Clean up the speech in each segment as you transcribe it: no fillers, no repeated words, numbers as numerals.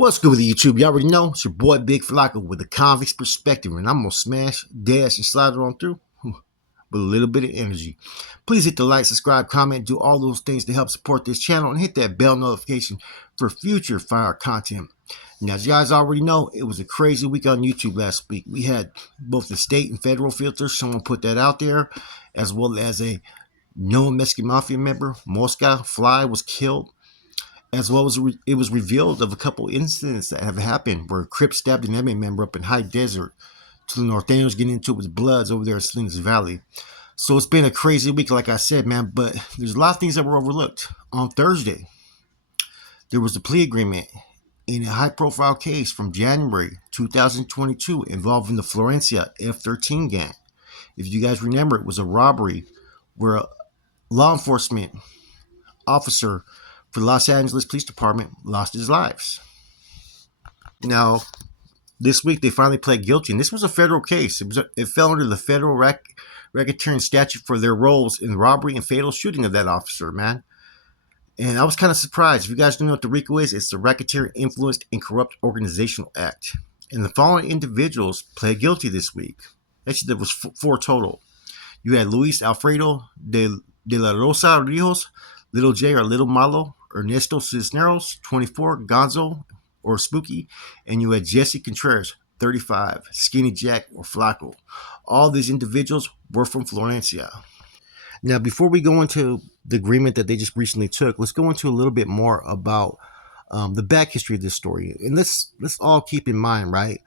What's good with YouTube? You already know it's your boy Big Flocka with a convict's perspective, and I'm gonna smash, dash, and slide it on through with a little bit of energy. Please hit the like, subscribe, comment, do all those things to help support this channel, and hit that bell notification for future fire content. Now, as you guys already know, it was a crazy week on YouTube last week. We had both the state and federal filters. Someone put that out there, as well as a known Mexican mafia member, Mosca Fly, was killed. As well as it was revealed of a couple incidents that have happened where Crip stabbed an enemy member up in High Desert to the Norteños getting into it with Bloods over there in Salinas Valley. So it's been a crazy week, like I said, man, but there's a lot of things that were overlooked. On Thursday, there was a plea agreement in a high-profile case from January 2022 involving the Florencia F-13 gang. If you guys remember, it was a robbery where a law enforcement officer for the Los Angeles Police Department lost his lives. Now, this week they finally pled guilty, and this was a federal case. It fell under the federal racketeering statute for their roles in the robbery and fatal shooting of that officer, man. And I was kind of surprised. If you guys don't know what the RICO is, it's the Racketeering Influenced and Corrupt Organizational Act. And the following individuals pled guilty this week. Actually, there was four total. You had Luis Alfredo de la Rosa Rojos, Little J or Little Malo, Ernesto Cisneros, 24, Gonzo or Spooky, and you had Jesse Contreras, 35, Skinny Jack or Flaco. All these individuals were from Florencia. Now, before we go into the agreement that they just recently took, let's go into a little bit more about the back history of this story. And let's all keep in mind, right,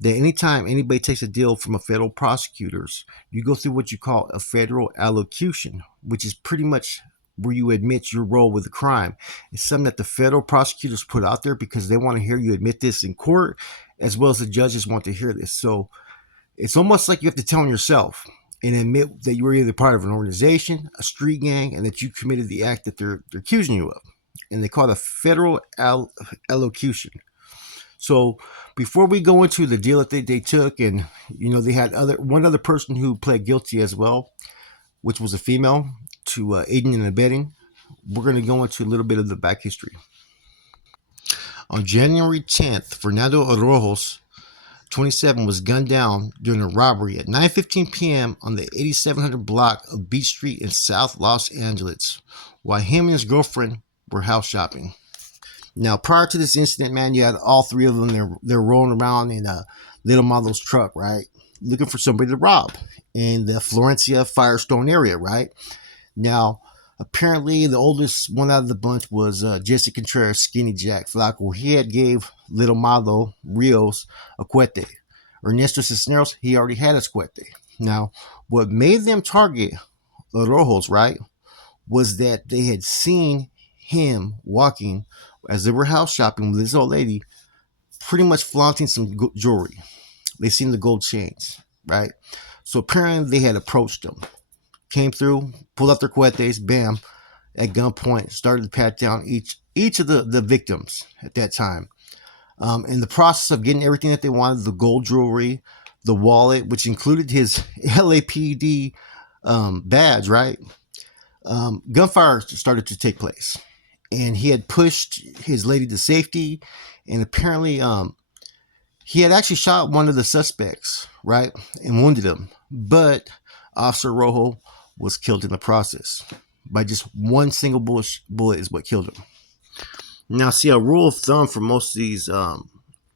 that anytime anybody takes a deal from a federal prosecutors, you go through what you call a federal elocution, which is pretty much where you admit your role with the crime. It's something that the federal prosecutors put out there because they want to hear you admit this in court, as well as the judges want to hear this. So it's almost like you have to tell them yourself and admit that you were either part of an organization, a street gang, and that you committed the act that they're accusing you of. And they call it a federal elocution. So before we go into the deal that they took, and they had one other person who pled guilty as well, which was a female, to aiding and abetting, we're going to go into a little bit of the back history. On January 10th, Fernando Rojos, 27, was gunned down during a robbery at 9:15 p.m. on the 8700 block of Beach Street in South Los Angeles, while him and his girlfriend were house shopping. Now, prior to this incident, man, you had all three of them. They're rolling around in a Little Model's truck, right, looking for somebody to rob in the Florencia Firestone area, right? Now, apparently, the oldest one out of the bunch was Jesse Contreras, Skinny Jack Flaco. He had gave Little Malo Rios a cuete. Ernesto Cisneros, he already had a cuete. Now, what made them target the Rojos, right, was that they had seen him walking as they were house shopping with this old lady, pretty much flaunting some jewelry. They seen the gold chains, right? So apparently they had approached him. Came through, pulled out their cuetes, bam, at gunpoint, started to pat down each of the victims at that time. In the process of getting everything that they wanted, the gold jewelry, the wallet, which included his LAPD badge, right? Gunfire started to take place. And he had pushed his lady to safety, and apparently he had actually shot one of the suspects, right, and wounded him. But Officer Rojo was killed in the process by just one single bullet is what killed him. Now, see, a rule of thumb for most of these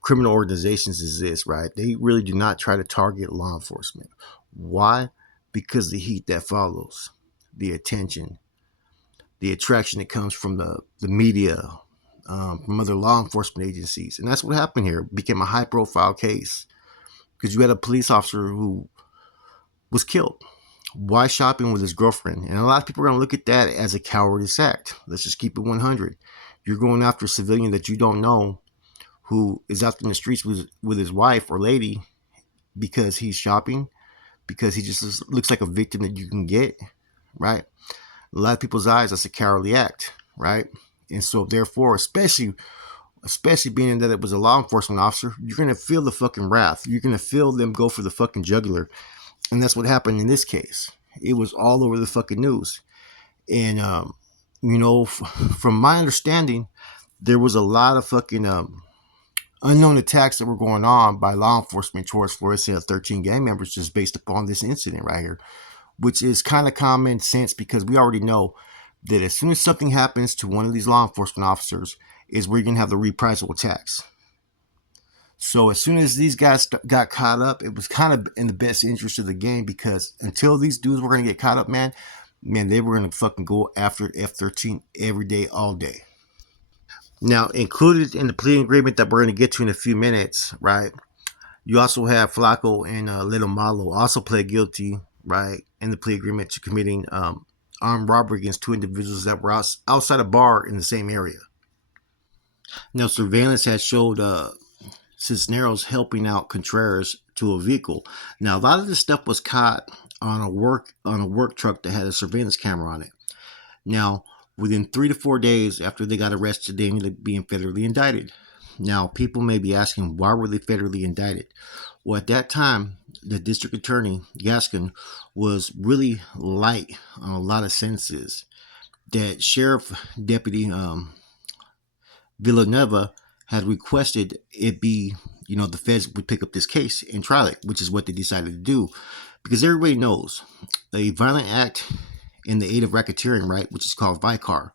criminal organizations is this, right? They really do not try to target law enforcement. Why? Because the heat that follows, the attention, the attraction that comes from the media, from other law enforcement agencies. And that's what happened here. It became a high-profile case because you had a police officer who was killed. Why shopping with his girlfriend? And a lot of people are going to look at that as a cowardice act. Let's just keep it 100. You're going after a civilian that you don't know who is out in the streets with his wife or lady because he's shopping, because he just looks like a victim that you can get, right? A lot of people's eyes, that's a cowardly act, right? And so therefore, especially being that it was a law enforcement officer, you're going to feel the fucking wrath. You're going to feel them go for the fucking jugular. And that's what happened in this case. It was all over the fucking news. And, from my understanding, there was a lot of fucking unknown attacks that were going on by law enforcement towards Florencia 13 gang members just based upon this incident right here, which is kind of common sense because we already know that as soon as something happens to one of these law enforcement officers is where you're going to have the reprisal attacks. So as soon as these guys got caught up, it was kind of in the best interest of the game because until these dudes were going to get caught up, man, they were going to fucking go after F-13 every day, all day. Now, included in the plea agreement that we're going to get to in a few minutes, right? You also have Flacco and Little Malo also pled guilty, right, in the plea agreement to committing armed robbery against two individuals that were outside a bar in the same area. Now, surveillance has showed Cisneros helping out Contreras to a vehicle. Now, a lot of this stuff was caught on a work truck that had a surveillance camera on it. Now, within 3 to 4 days after they got arrested, they ended up being federally indicted. Now, people may be asking, why were they federally indicted? Well, at that time, the district attorney, Gascon, was really light on a lot of sentences. That Sheriff Deputy Villanueva had requested it be, the feds would pick up this case and trial it, which is what they decided to do. Because everybody knows a violent act in the aid of racketeering, right, which is called vicar,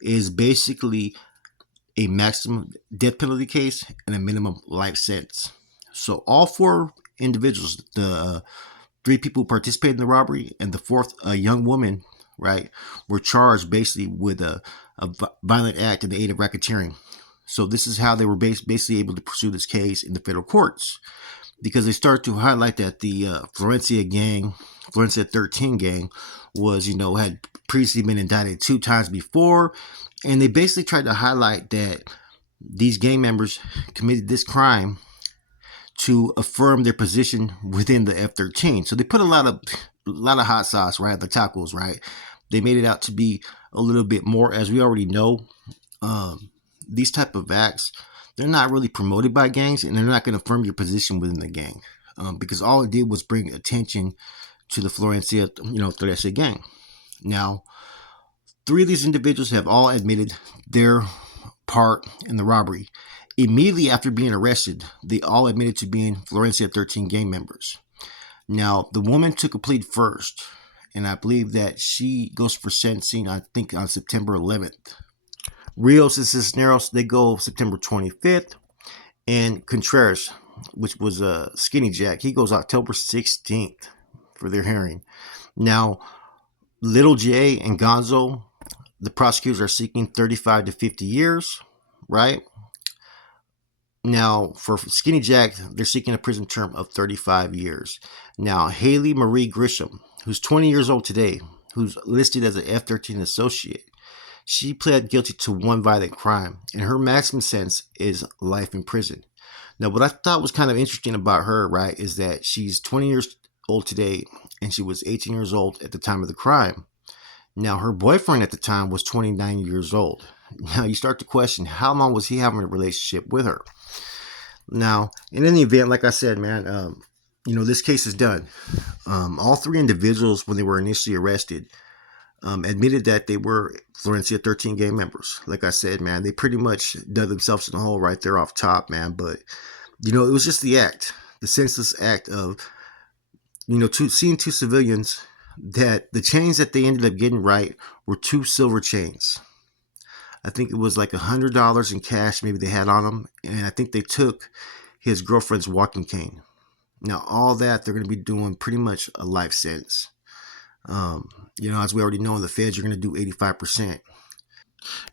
is basically a maximum death penalty case and a minimum life sentence. So all four individuals, the three people who participated in the robbery and the fourth, a young woman, right, were charged basically with a violent act in the aid of racketeering. So this is how they were basically able to pursue this case in the federal courts, because they started to highlight that the Florencia 13 gang was, had previously been indicted 2 times before. And they basically tried to highlight that these gang members committed this crime to affirm their position within the F-13. So they put a lot of hot sauce, right, the tacos, right? They made it out to be a little bit more, as we already know. These type of acts, they're not really promoted by gangs, and they're not going to affirm your position within the gang, because all it did was bring attention to the Florencia gang. Now, 3 of these individuals have all admitted their part in the robbery. Immediately after being arrested, they all admitted to being Florencia 13 gang members. Now, the woman took a plea first, and I believe that she goes for sentencing, I think, on September 11th. Rios and Cisneros, they go September 25th. And Contreras, which was a Skinny Jack, he goes October 16th for their hearing. Now, Little J and Gonzo, the prosecutors are seeking 35 to 50 years, right? Now, for Skinny Jack, they're seeking a prison term of 35 years. Now, Haley Marie Grisham, who's 20 years old today, who's listed as an F-13 associate, she pled guilty to 1 violent crime, and her maximum sentence is life in prison. Now, what I thought was kind of interesting about her, right, is that she's 20 years old today, and she was 18 years old at the time of the crime. Now, her boyfriend at the time was 29 years old. Now, you start to question, how long was he having a relationship with her? Now, in any event, like I said, man, this case is done. All 3 individuals, when they were initially arrested, admitted that they were Florencia 13 gang members. Like I said, man, they pretty much dug themselves in the hole right there off top, man. But, it was just the senseless act of, seeing 2 civilians, that the chains that they ended up getting right were 2 silver chains. I think it was like $100 in cash maybe they had on them. And I think they took his girlfriend's walking cane. Now, all that, they're going to be doing pretty much a life sentence. As we already know, the feds are going to do 85%.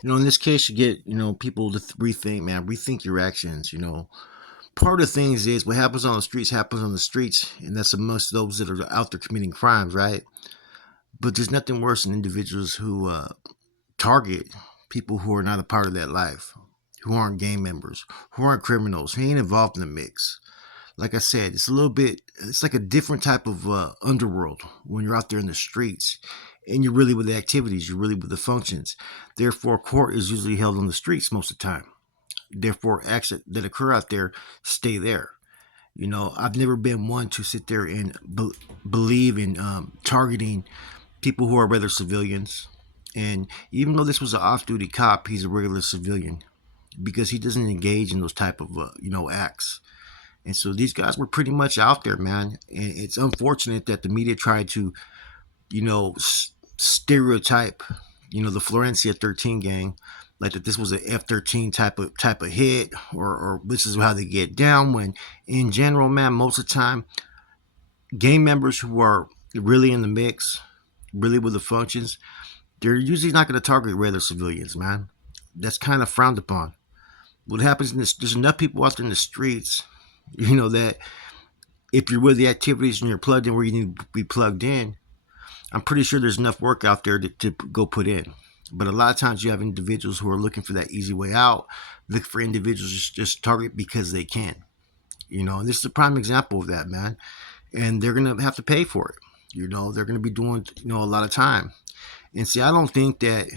In this case, you get, people to rethink, man, rethink your actions. Part of the things is what happens on the streets happens on the streets, and that's amongst those that are out there committing crimes, right? But there's nothing worse than individuals who target people who are not a part of that life, who aren't gang members, who aren't criminals, who ain't involved in the mix. Like I said, it's like a different type of underworld when you're out there in the streets and you're really with the activities, you're really with the functions. Therefore, court is usually held on the streets most of the time. Therefore, acts that occur out there stay there. I've never been one to sit there and believe in targeting people who are regular civilians. And even though this was an off-duty cop, he's a regular civilian. because he doesn't engage in those type of acts. And so these guys were pretty much out there, man. And it's unfortunate that the media tried to stereotype the Florencia 13 gang, like that this was an F-13 type of hit, or this is how they get down, when in general, man, most of the time gang members who are really in the mix, really with the functions, they're usually not going to target regular civilians, man. That's kind of frowned upon. What happens in this, there's enough people out there in the streets, that if you're with the activities and you're plugged in where you need to be plugged in, I'm pretty sure there's enough work out there to go put in. But a lot of times you have individuals who are looking for that easy way out, look for individuals just target because they can. And this is a prime example of that, man. And they're going to have to pay for it. They're going to be doing, a lot of time. And see, I don't think that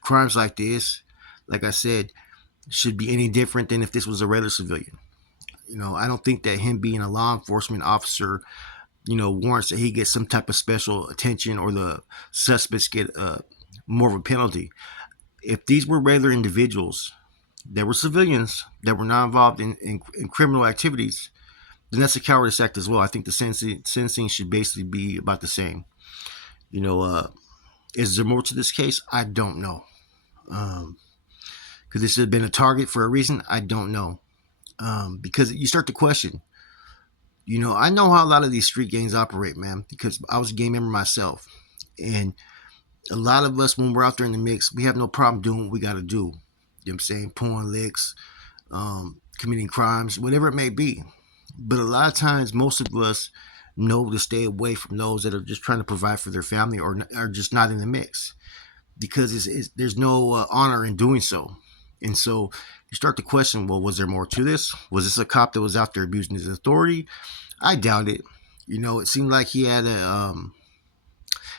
crimes like this, like I said, should be any different than if this was a regular civilian. I don't think that him being a law enforcement officer, warrants that he gets some type of special attention, or the suspects get more of a penalty. If these were regular individuals that were civilians that were not involved in criminal activities, then that's a cowardice act as well. I think the sentencing should basically be about the same. Is there more to this case? I don't know. Could this have been a target for a reason? I don't know. Because you start to question. I know how a lot of these street gangs operate, man, because I was a gang member myself. And a lot of us, when we're out there in the mix, we have no problem doing what we got to do. You know what I'm saying? Pulling licks, committing crimes, whatever it may be. But a lot of times, most of us know to stay away from those that are just trying to provide for their family, or are just not in the mix, because there's no honor in doing so. And so you start to question, well, was there more to this? Was this a cop that was out there abusing his authority? I doubt it. It seemed like he had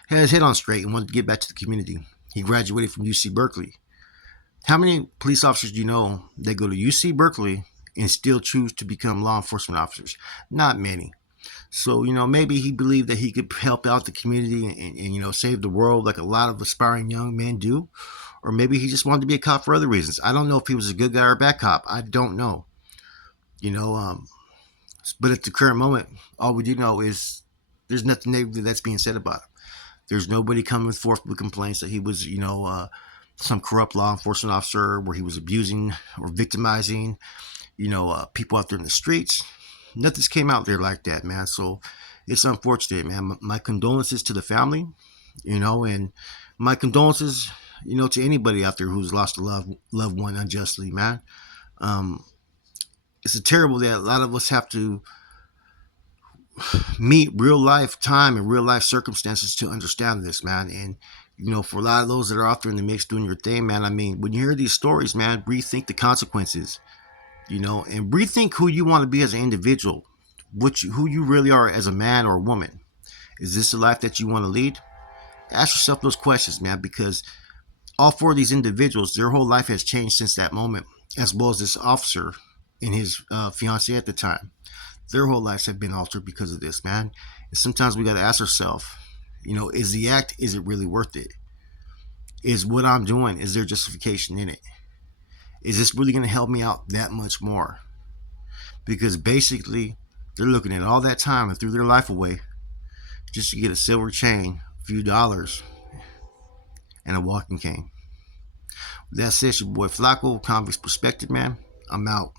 his head on straight and wanted to get back to the community. He graduated from UC Berkeley. How many police officers do you know that go to UC Berkeley and still choose to become law enforcement officers? Not many. So, maybe he believed that he could help out the community and save the world like a lot of aspiring young men do. Or maybe he just wanted to be a cop for other reasons. I don't know if he was a good guy or a bad cop. I don't know. But at the current moment, all we do know is there's nothing negative that's being said about him. There's nobody coming forth with complaints that he was, some corrupt law enforcement officer where he was abusing or victimizing, people out there in the streets. Nothing's came out there like that, man. So it's unfortunate, man. My condolences to the family, and my condolences, to anybody out there who's lost a loved one unjustly, man. It's terrible that a lot of us have to meet real life time and real life circumstances to understand this, man. And for a lot of those that are out there in the mix doing your thing, man, I mean, when you hear these stories, man, rethink the consequences, and rethink who you want to be as an individual, who you really are as a man or a woman. Is this the life that you want to lead? Ask yourself those questions, man, because all four of these individuals, their whole life has changed since that moment, as well as this officer and his fiancée at the time. Their whole lives have been altered because of this, man. And sometimes we got to ask ourselves, is the act, is it really worth it? Is what I'm doing, is there justification in it? Is this really going to help me out that much more? Because basically, they're looking at all that time and threw their life away just to get a silver chain, a few dollars, and a walking cane. With that said, your boy Flacco, Convict's Perspective, man. I'm out.